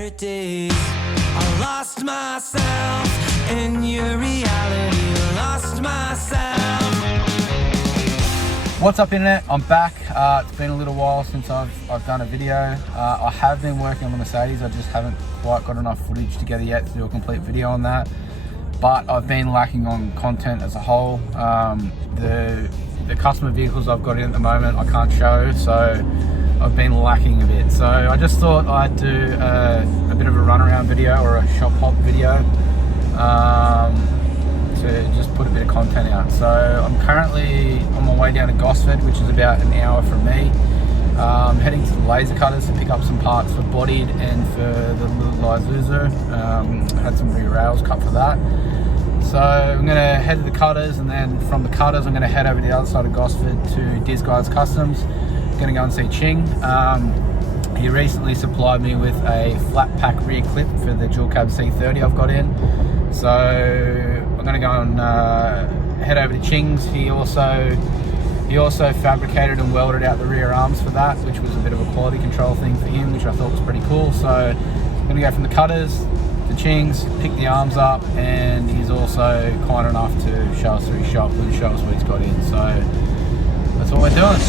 better days. I lost myself in your reality. Lost myself. What's up, internet? I'm back. It's been a little while since I've done a video. I have been working on the Mercedes. I just haven't quite got enough footage together yet to do a complete video on that. But I've been lacking on content as a whole. The customer vehicles I've got in at the moment I can't show, so I've been lacking a bit. So I just thought I'd do a bit of a runaround video or a shop hop video to just put a bit of content out. So I'm currently on my way down to Gosford, which is about an hour from me. Heading to the laser cutters to pick up some parts for bodied and for the little Isuzu. Had some rear rails cut for that. So I'm going to head to the cutters, and then from the cutters I'm going to head over to the other side of Gosford to Disguyz Customs. Going to go and see Ching. He recently supplied me with a flat pack rear clip for the dual cab C30 I've got in. So I'm going to go and head over to Ching's. He also fabricated and welded out the rear arms for that, which was a bit of a quality control thing for him, which I thought was pretty cool. So I'm going to go from the cutters to Ching's, pick the arms up, and he's also kind enough to show us through his shop and show us what he's got in. So that's what we're doing.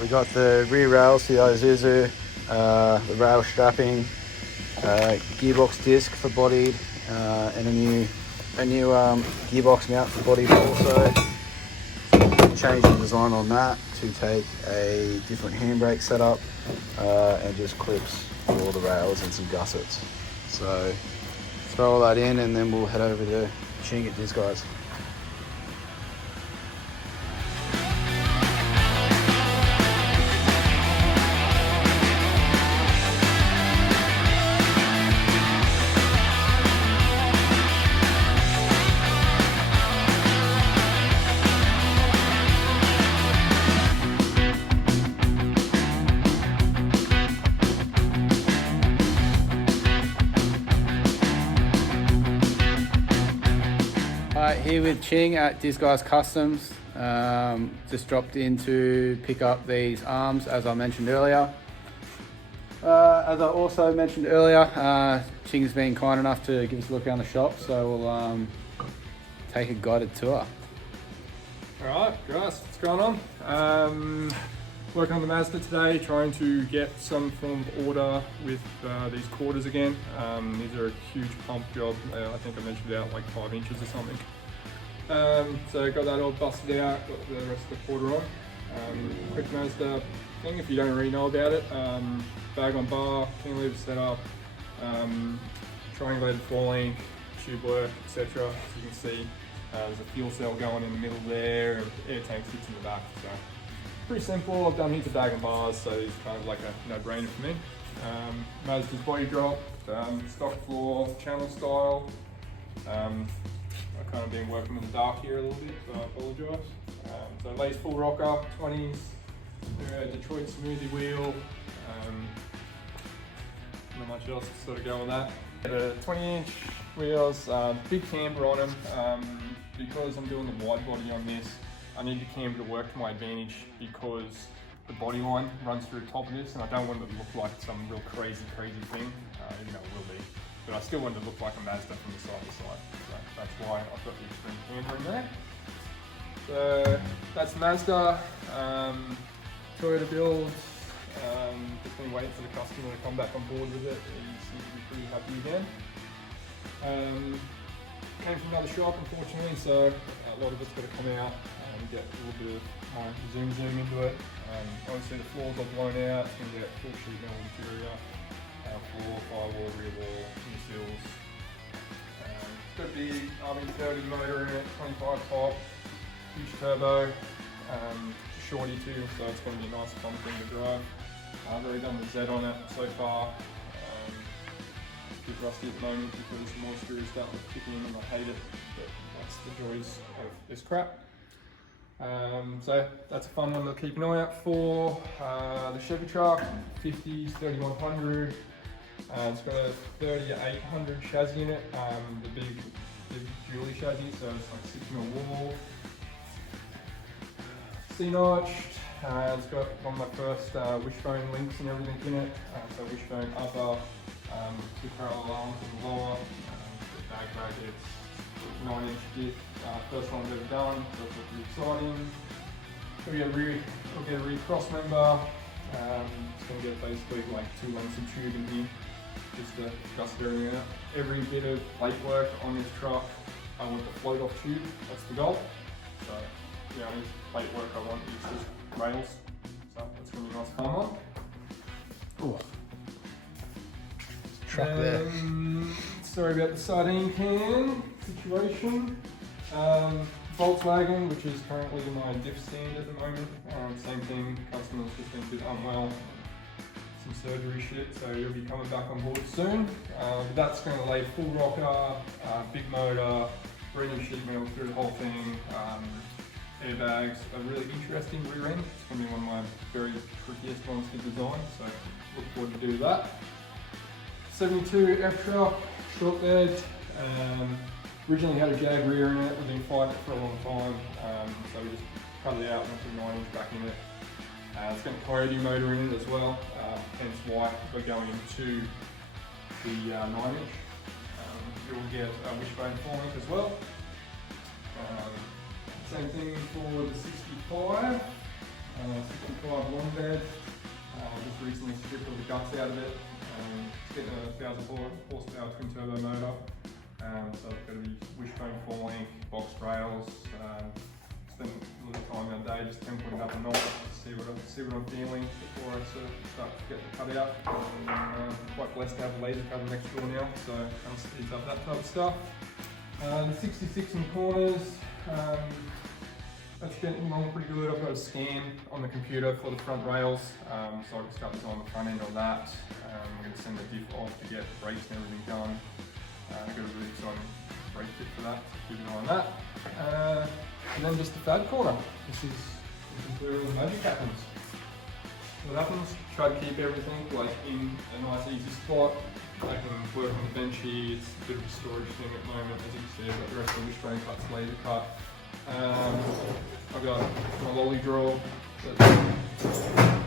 We got the rear rails for the Isuzu, the rail strapping, gearbox disc for bodied, and a new gearbox mount for bodied also. Changed the design on that to take a different handbrake setup and just clips for all the rails and some gussets. So throw all that in, and then we'll head over to Ching at Disguyz. Here with Ching at Disguyz Customs. Just dropped in to pick up these arms, as I mentioned earlier. As I also mentioned earlier, Ching's been kind enough to give us a look around the shop, so we'll take a guided tour. Alright guys, what's going on? Working on the Mazda today, trying to get some form of order with these quarters again. These are a huge pump job. I think I measured it out like 5 inches or something. So got that all busted out, got the rest of the quarter on. Quick Mazda thing, if you don't really know about it, bag on bar, cantilever setup, triangulated 4-link, tube work, etc. As you can see, there's a fuel cell going in the middle there, and air tank sits in the back. So pretty simple. I've done heaps of bag and bars, so it's kind of like a no-brainer for me. Mazda's body drop, stock floor, channel style. I've kind of been working in the dark here a little bit, so I apologise. So lace full rocker, 20s, Detroit smoothie wheel. Not much else to sort of go on that. The 20-inch wheels, big camber on them. Because I'm doing the wide body on this, I need the camber to work to my advantage because the body line runs through the top of this, and I don't want it to look like some real crazy thing. Even though it will be. But I still want it to look like a Mazda from the side to side. So that's why I've got the extreme camber in there. So that's Mazda. Toyota build. Just been waiting for the customer to come back on board with it. He seems to be pretty happy again. Came from another shop, unfortunately, so a lot of it's got to come out and get a little bit of my zoom into it. Obviously the floors are blown out. It's going to get full sheet metal interior. Floor, firewall, rear wall, new seals. It's got a big RB30 motor in it, 25 top, huge turbo, shorty too, so it's going to be a nice fun thing to drive. I've already done the Z on it so far. It's a bit rusty at the moment because moisture is starting to kick in and I hate it, but that's the joys of this crap. So that's a fun one to keep an eye out for. The Chevy truck, 50s, 3100. It's got a 3800 chassis in it, the big Julie chassis, so it's like 6mm wall. C-notched. It's got one of my first wishbone links and everything in it. So wishbone upper, 2 parallel arms and lower, the bag brackets, 9-inch diff, first one I've ever done, so it's pretty exciting. We'll get a rear cross member. It's going to get basically like 2 lengths of tube in here, just to gust everything out. Every bit of plate work on this truck, I want the float off tube, that's the goal. So the only plate work I want is just rails, so that's going to be nice fun one. Ooh. Truck there. Sorry about the sardine can situation. Volkswagen, which is currently my diff stand at the moment. Same thing, customer's just been a bit unwell, some surgery shit, so you'll be coming back on board soon. But that's going to lay full rocker, big motor, brand new sheet metal through the whole thing, airbags, a really interesting rear end. It's going to be one of my very trickiest ones to design, so look forward to do that. 72 F-truck, short bed. Originally had a Jag rear in it, we've been fighting it for a long time, so we just cut it out and put a 9-inch back in it. It's got a Coyote motor in it as well, hence why we're going into the 9-inch. You will get a wishbone 4-link as well. Same thing for the 65 long bed. Just recently stripped all the guts out of it. It's getting a 1000 horsepower twin turbo motor. So it's got to be wishbone 4-link, box rails. Spend a little time in a day just templating up a knot to see what I'm feeling before I sort of start to get the cut out. I'm quite blessed to have a laser cutter next door now, so kind of speeds up that type of stuff. The 66 in the corners. That's getting along pretty good. I've got a scan on the computer for the front rails, so I can start designing the front end on that. I'm going to send the diff off to get the brakes and everything done. I've got a really exciting brake kit for that, so keep an eye on that. And then just the fad corner. This is where all the magic happens. What happens? Try to keep everything like in a nice easy spot. I can work on the bench here. It's a bit of a storage thing at the moment. As you can see, I've got the rest of the wishbone cuts laser cut. I've got my lolly drawer that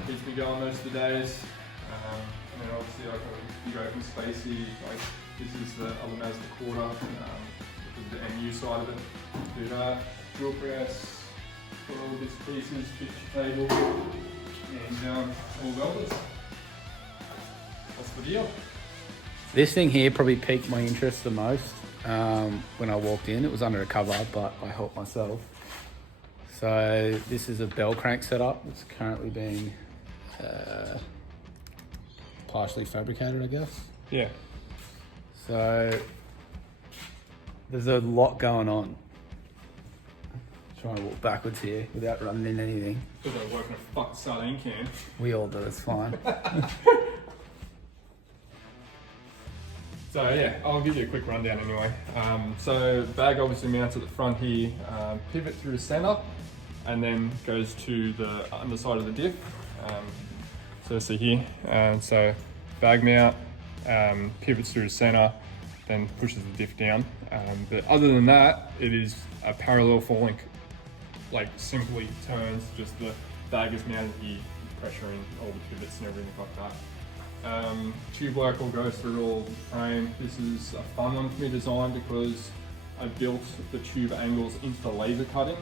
keeps me going most of the days. And then obviously I've got a big open space here. Like, this is the other Mazda quarter, which is the MU side of it. Do that, drill press, put all bits and pieces, picture table, and all welded. That's the deal. This thing here probably piqued my interest the most when I walked in. It was under a cover, but I helped myself. So this is a bell crank setup. It's currently being partially fabricated, I guess. Yeah. So there's a lot going on. Trying to walk backwards here without running in anything. Because I'm working a fucking sardine can. We all do, it's fine. So yeah, I'll give you a quick rundown anyway. So the bag obviously mounts at the front here, pivot through the center, and then goes to the underside of the diff. So see here, so bag mount, pivots through the center, then pushes the diff down. But other than that, it is a parallel 4-link, like simply turns, just the bag is mounted here, pressuring all the pivots and everything like that. Tube work will go through all the frame. This is a fun one for me to design because I built the tube angles into the laser cutting,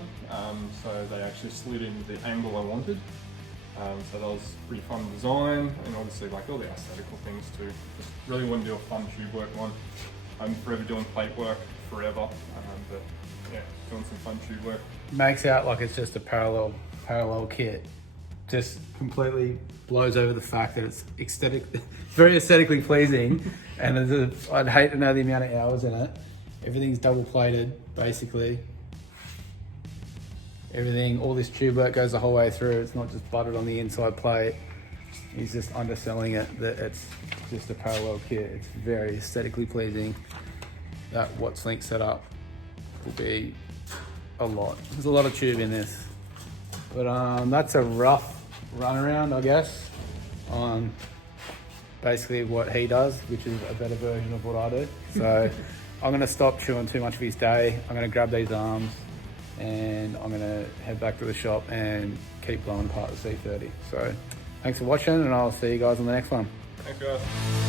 so they actually slid into the angle I wanted. So that was pretty fun to design, and obviously like all the aesthetical things too. Just really want to do a fun tube work one. I'm forever doing plate work, forever, but yeah, doing some fun tube work. Makes out like it's just a parallel kit. Just completely blows over the fact that it's very aesthetically pleasing, and I'd hate to know the amount of hours in it. Everything's double plated, basically. Everything, all this tube work goes the whole way through. It's not just butted on the inside plate. He's just underselling it that it's just a parallel kit. It's very aesthetically pleasing. That Watts Link setup will be a lot. There's a lot of tube in this. But that's a rough run around, I guess, on basically what he does, which is a better version of what I do. So I'm gonna stop chewing too much of his day. I'm gonna grab these arms and I'm gonna head back to the shop and keep blowing apart the C30. So thanks for watching, and I'll see you guys on the next one. Thanks guys.